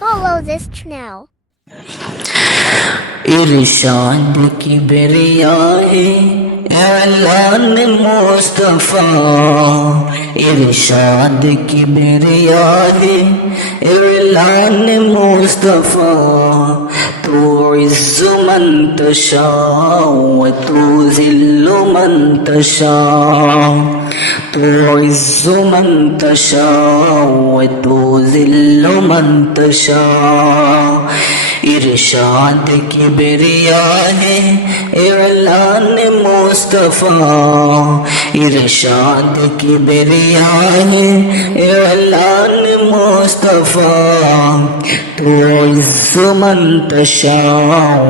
Follow this now. इरशाद की बेरिया है ऐलान मुस्तफा, इरशाद की बेरिया है ऐलान मुस्तफा। तू इज़्ज़ु मन तशा व तू ज़िल्लु मन तशा, तू इज़्ज़ु मन तशा व तू ज़िल्लु मन तशा। इरशाद की बेरिया है ऐलान मुस्तफा, इरशाद की बेरिया है ऐलान मुस्तफा। तू इज़्ज़ु मन तशा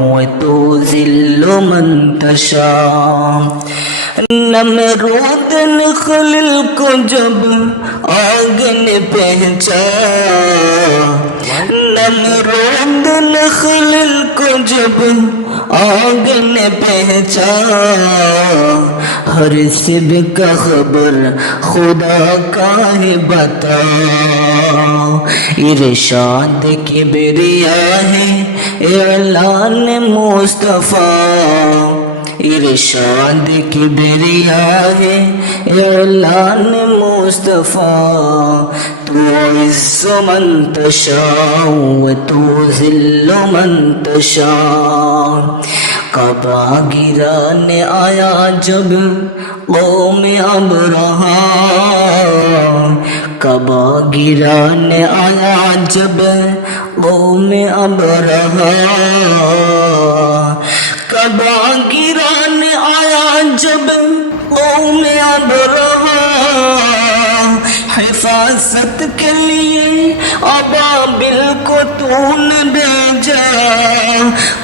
व तू ज़िल्लु मन तशा। नमरूद ने खलील को जब आग ने पहचाना, नमरूद ने खलील को जब आग ने पहचाना। हर सिब का खबर खुदा का है बता, इरशाद की बेरिया है ऐलान मुस्तफा, इरशाद की बेरिया है ऐलान मुस्तफा। तू इज़्ज़ु मन तशा व तू ज़िल्लु मन तशा। कबा गिराने आया जब कौम अबरहा, कबा गिराने आया जब कौम अबरहा। कबा गिराने आया जब कौम अबरहा, हिफाजत के लिए अबाबिल को तूने भेजा।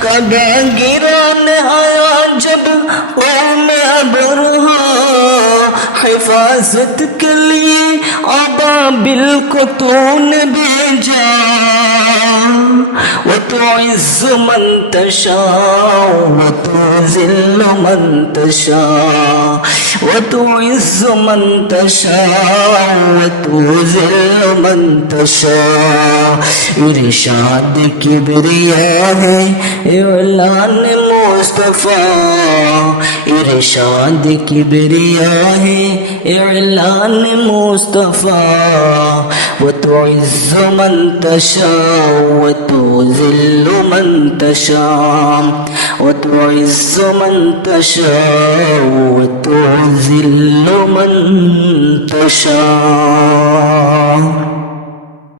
कबा गिराने आया जब कौम अबरहा, हिफाजत के लिए अबाबिल को तूने भेजा। व तू इज़्ज़ु मन तशा व तू ज़िल्लु मन तशा, व तू इज़्ज़ु मन तशा व तू ज़िल्लु मन तशा। इरशाद की बेरिया है ऐलान मुस्तफा, इरशाद की बेरिया है ऐलान मुस्तफा। व तू इज़्ज़ु मन तशा व तू ज़िल्लु मन तशा, व तू इज़्ज़ु मन तशा व तू ज़िल्लु मन तशा।